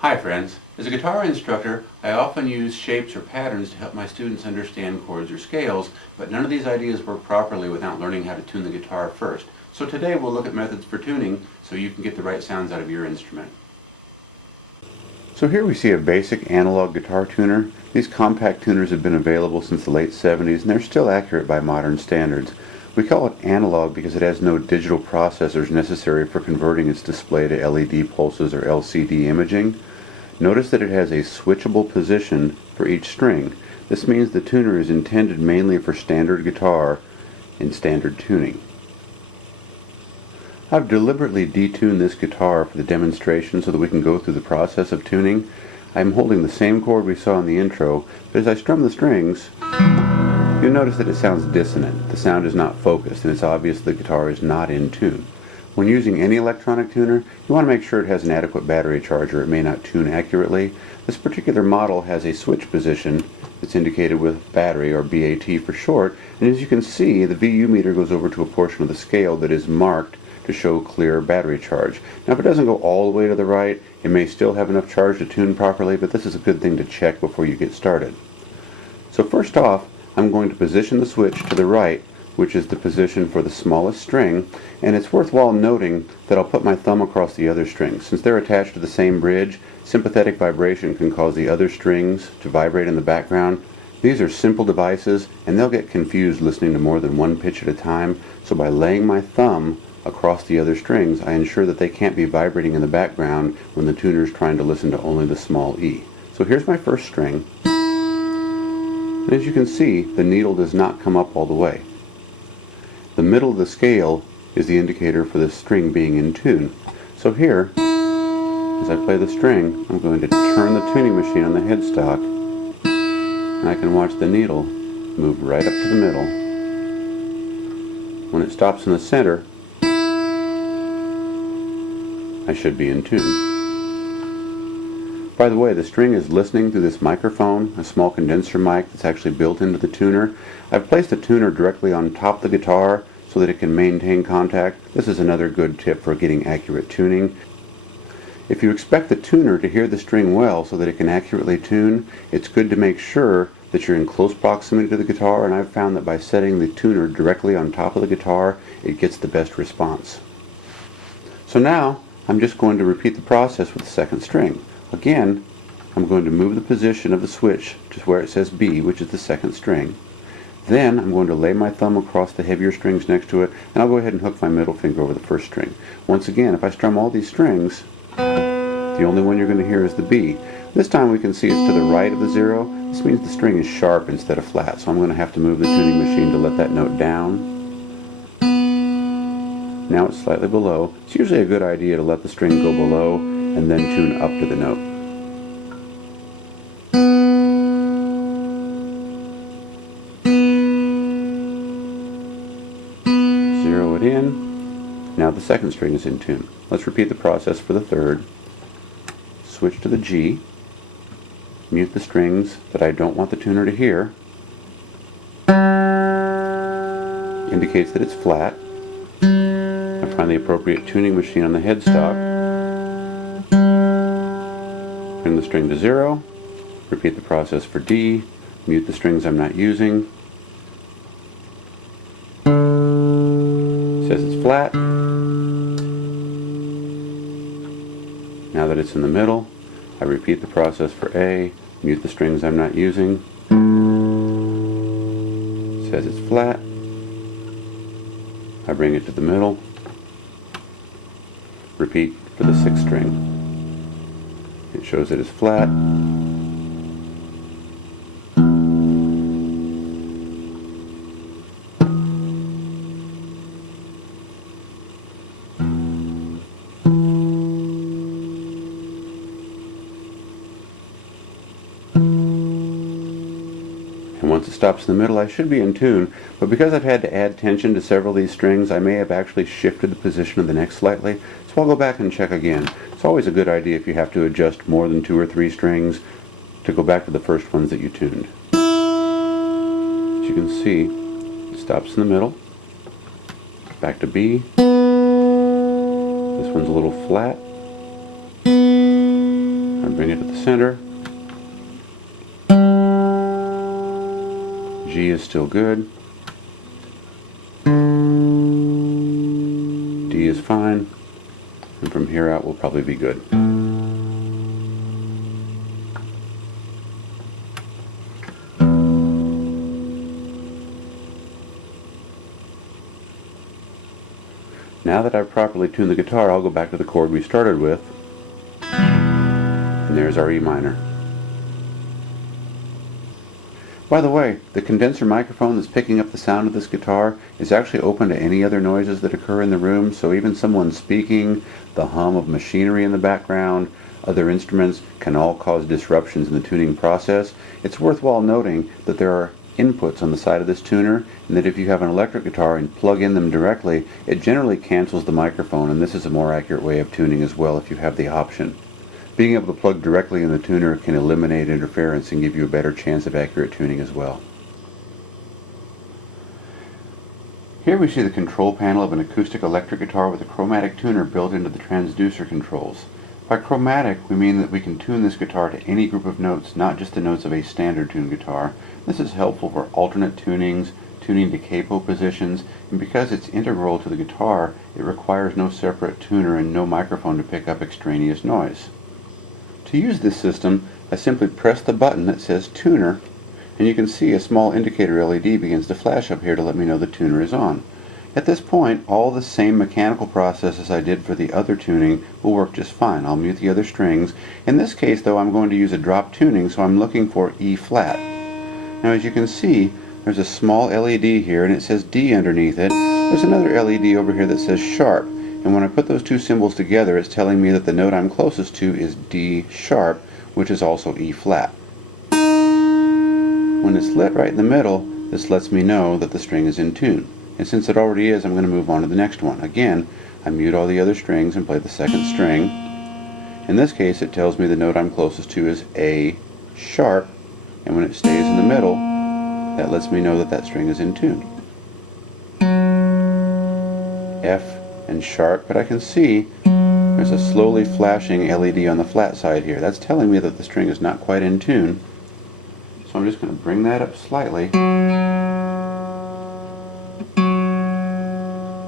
Hi friends. As a guitar instructor, I often use shapes or patterns to help my students understand chords or scales, but none of these ideas work properly without learning how to tune the guitar first. So today we'll look at methods for tuning so you can get the right sounds out of your instrument. So here we see a basic analog guitar tuner. These compact tuners have been available since the late 70s and they're still accurate by modern standards. We call it analog because it has no digital processors necessary for converting its display to LED pulses or LCD imaging. Notice that it has a switchable position for each string. This means the tuner is intended mainly for standard guitar in standard tuning. I've deliberately detuned this guitar for the demonstration so that we can go through the process of tuning. I'm holding the same chord we saw in the intro, but as I strum the strings, you'll notice that it sounds dissonant. The sound is not focused, and it's obvious the guitar is not in tune. When using any electronic tuner, you want to make sure it has an adequate battery charge or it may not tune accurately. This particular model has a switch position that's indicated with battery, or BAT for short, and as you can see, the VU meter goes over to a portion of the scale that is marked to show clear battery charge. Now if it doesn't go all the way to the right, it may still have enough charge to tune properly, but this is a good thing to check before you get started. So first off, I'm going to position the switch to the right, which is the position for the smallest string, and it's worthwhile noting that I'll put my thumb across the other strings. Since they're attached to the same bridge, sympathetic vibration can cause the other strings to vibrate in the background. These are simple devices, and they'll get confused listening to more than one pitch at a time, so by laying my thumb across the other strings, I ensure that they can't be vibrating in the background when the tuner is trying to listen to only the small E. So here's my first string, and as you can see, the needle does not come up all the way. The middle of the scale is the indicator for the string being in tune. So here, as I play the string, I'm going to turn the tuning machine on the headstock, and I can watch the needle move right up to the middle. When it stops in the center, I should be in tune. By the way, the string is listening through this microphone, a small condenser mic that's actually built into the tuner. I've placed the tuner directly on top of the guitar so that it can maintain contact. This is another good tip for getting accurate tuning. If you expect the tuner to hear the string well so that it can accurately tune, it's good to make sure that you're in close proximity to the guitar, and I've found that by setting the tuner directly on top of the guitar, it gets the best response. So now, I'm just going to repeat the process with the second string. Again, I'm going to move the position of the switch to where it says B, which is the second string. Then I'm going to lay my thumb across the heavier strings next to it, and I'll go ahead and hook my middle finger over the first string. Once again, if I strum all these strings, the only one you're going to hear is the B. This time we can see it's to the right of the zero. This means the string is sharp instead of flat, so I'm going to have to move the tuning machine to let that note down. Now it's slightly below. It's usually a good idea to let the string go below and then tune up to the note. Zero it in. Now the second string is in tune. Let's repeat the process for the third. Switch to the G. Mute the strings that I don't want the tuner to hear. Indicates that it's flat. Find the appropriate tuning machine on the headstock. Bring the string to zero. Repeat the process for D. Mute the strings I'm not using. It says it's flat. Now that it's in the middle, I repeat the process for A. Mute the strings I'm not using. It says it's flat. I bring it to the middle. Repeat for the sixth string. It shows it is flat. And once it stops in the middle, I should be in tune, but because I've had to add tension to several of these strings, I may have actually shifted the position of the neck slightly, so I'll go back and check again. It's always a good idea if you have to adjust more than 2 or 3 strings to go back to the first ones that you tuned. As you can see, it stops in the middle, back to B. This one's a little flat. I bring it to the center. G is still good. D is fine. And from here out we'll probably be good. Now that I've properly tuned the guitar, I'll go back to the chord we started with. And there's our E minor. By the way, the condenser microphone that's picking up the sound of this guitar is actually open to any other noises that occur in the room, so even someone speaking, the hum of machinery in the background, other instruments can all cause disruptions in the tuning process. It's worthwhile noting that there are inputs on the side of this tuner, and that if you have an electric guitar and plug in them directly, it generally cancels the microphone, and this is a more accurate way of tuning as well if you have the option. Being able to plug directly in the tuner can eliminate interference and give you a better chance of accurate tuning as well. Here we see the control panel of an acoustic electric guitar with a chromatic tuner built into the transducer controls. By chromatic, we mean that we can tune this guitar to any group of notes, not just the notes of a standard tuned guitar. This is helpful for alternate tunings, tuning to capo positions, and because it's integral to the guitar, it requires no separate tuner and no microphone to pick up extraneous noise. To use this system, I simply press the button that says Tuner, and you can see a small indicator LED begins to flash up here to let me know the tuner is on. At this point, all the same mechanical processes I did for the other tuning will work just fine. I'll mute the other strings. In this case, though, I'm going to use a drop tuning, so I'm looking for E flat. Now, as you can see, there's a small LED here, and it says D underneath it. There's another LED over here that says Sharp. And when I put those two symbols together, it's telling me that the note I'm closest to is D sharp, which is also E flat. When it's lit right in the middle, this lets me know that the string is in tune. And since it already is, I'm going to move on to the next one. Again, I mute all the other strings and play the second string. In this case, it tells me the note I'm closest to is A sharp, and when it stays in the middle, that lets me know that that string is in tune. F and sharp, but I can see there's a slowly flashing LED on the flat side here. That's telling me that the string is not quite in tune. So I'm just going to bring that up slightly.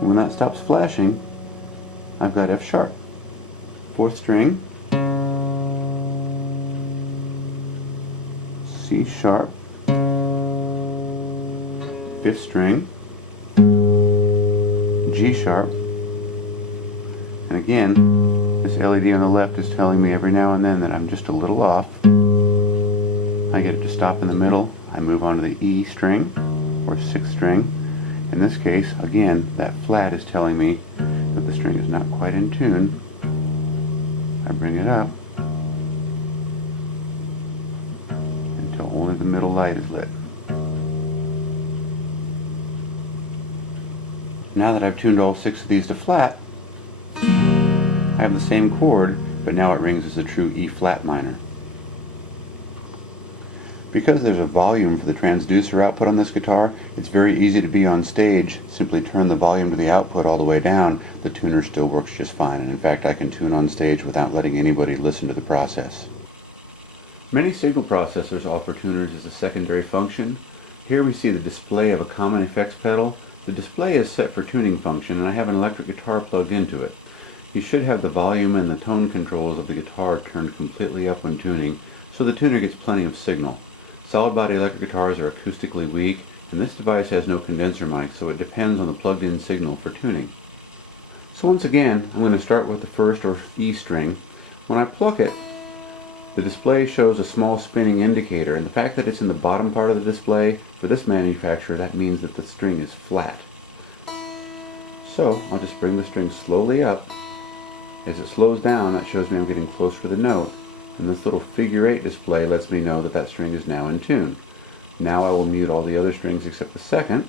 When that stops flashing, I've got F sharp. Fourth string, C sharp, fifth string, G sharp. And again, this LED on the left is telling me every now and then that I'm just a little off. I get it to stop in the middle. I move on to the E string, or sixth string. In this case, again, that flat is telling me that the string is not quite in tune. I bring it up until only the middle light is lit. Now that I've tuned all 6 of these to flat, I have the same chord, but now it rings as a true E flat minor. Because there's a volume for the transducer output on this guitar, it's very easy to be on stage. Simply turn the volume to the output all the way down. The tuner still works just fine, and in fact I can tune on stage without letting anybody listen to the process. Many signal processors offer tuners as a secondary function. Here we see the display of a common effects pedal. The display is set for tuning function, and I have an electric guitar plugged into it. You should have the volume and the tone controls of the guitar turned completely up when tuning, so the tuner gets plenty of signal. Solid body electric guitars are acoustically weak, and this device has no condenser mic, so it depends on the plugged-in signal for tuning. So once again, I'm going to start with the first or E string. When I pluck it, the display shows a small spinning indicator, and the fact that it's in the bottom part of the display, for this manufacturer, that means that the string is flat. So I'll just bring the string slowly up. As it slows down, that shows me I'm getting closer to the note, and this little figure 8 display lets me know that that string is now in tune. Now I will mute all the other strings except the second.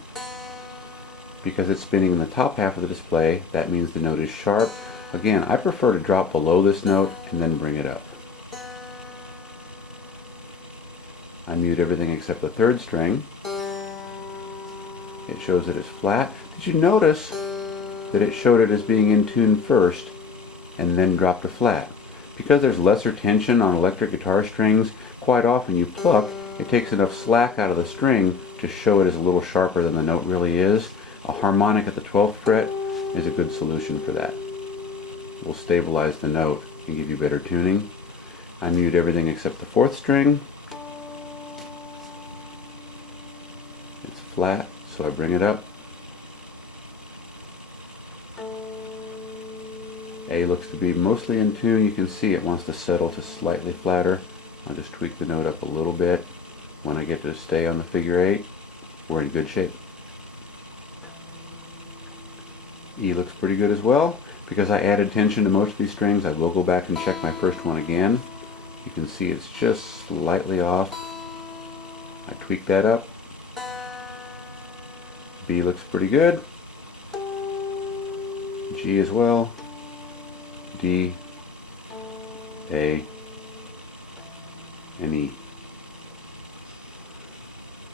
Because it's spinning in the top half of the display, that means the note is sharp. Again, I prefer to drop below this note and then bring it up. I mute everything except the third string. It shows that it's flat. Did you notice that it showed it as being in tune first and then dropped to flat? Because there's lesser tension on electric guitar strings, quite often you pluck, it takes enough slack out of the string to show it as a little sharper than the note really is. A harmonic at the 12th fret is a good solution for that. It will stabilize the note and give you better tuning. I mute everything except the 4th string. It's flat, so I bring it up. A looks to be mostly in tune. You can see it wants to settle to slightly flatter. I'll just tweak the note up a little bit. When I get to stay on the figure 8, we're in good shape. E looks pretty good as well. Because I added tension to most of these strings, I will go back and check my first one again. You can see it's just slightly off. I tweak that up. B looks pretty good. G as well. D, A, and E.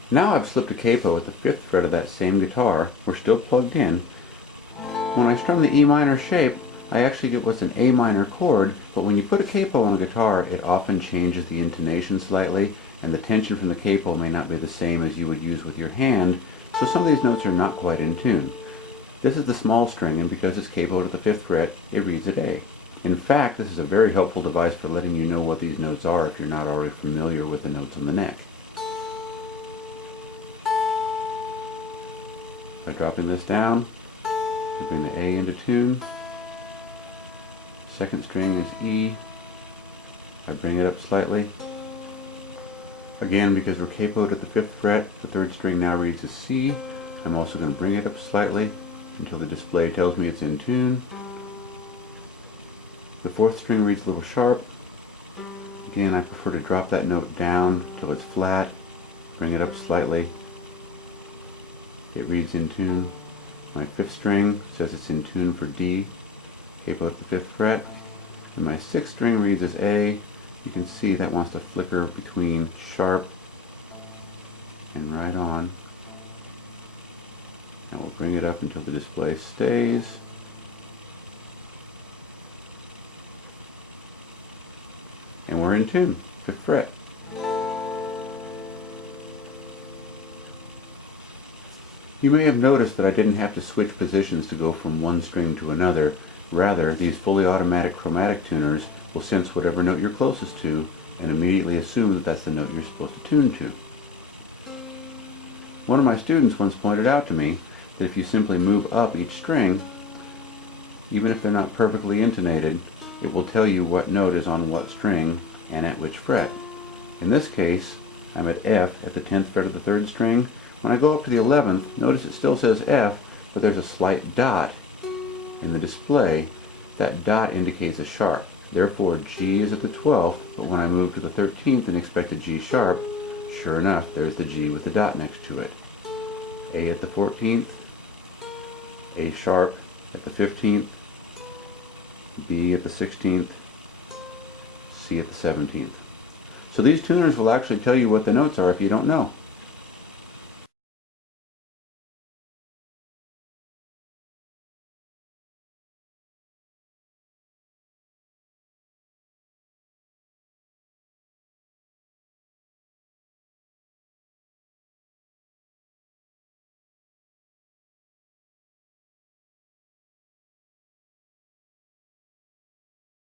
Now I've slipped a capo at the 5th fret of that same guitar. We're still plugged in. When I strum the E minor shape, I actually get what's an A minor chord, but when you put a capo on a guitar, it often changes the intonation slightly, and the tension from the capo may not be the same as you would use with your hand, so some of these notes are not quite in tune. This is the small string, and because it's capoed at the 5th fret, it reads at A. In fact, this is a very helpful device for letting you know what these notes are if you're not already familiar with the notes on the neck. By dropping this down, I bring the A into tune. Second string is E. I bring it up slightly. Again, because we're capoed at the 5th fret, the 3rd string now reads as C. I'm also going to bring it up slightly until the display tells me it's in tune. The 4th string reads a little sharp. Again, I prefer to drop that note down till it's flat, bring it up slightly. It reads in tune. My 5th string says it's in tune for D, capo at the 5th fret. And my 6th string reads as A. You can see that wants to flicker between sharp and right on. And we'll bring it up until the display stays. And we're in tune, 5th fret. You may have noticed that I didn't have to switch positions to go from one string to another. Rather, these fully automatic chromatic tuners will sense whatever note you're closest to and immediately assume that that's the note you're supposed to tune to. One of my students once pointed out to me that if you simply move up each string, even if they're not perfectly intonated, it will tell you what note is on what string and at which fret. In this case, I'm at F at the 10th fret of the 3rd string. When I go up to the 11th, notice it still says F, but there's a slight dot in the display. That dot indicates a sharp. Therefore, G is at the 12th, but when I move to the 13th and expect a G sharp, sure enough, there's the G with the dot next to it. A at the 14th, A sharp at the 15th, B at the 16th, C at the 17th. So these tuners will actually tell you what the notes are if you don't know.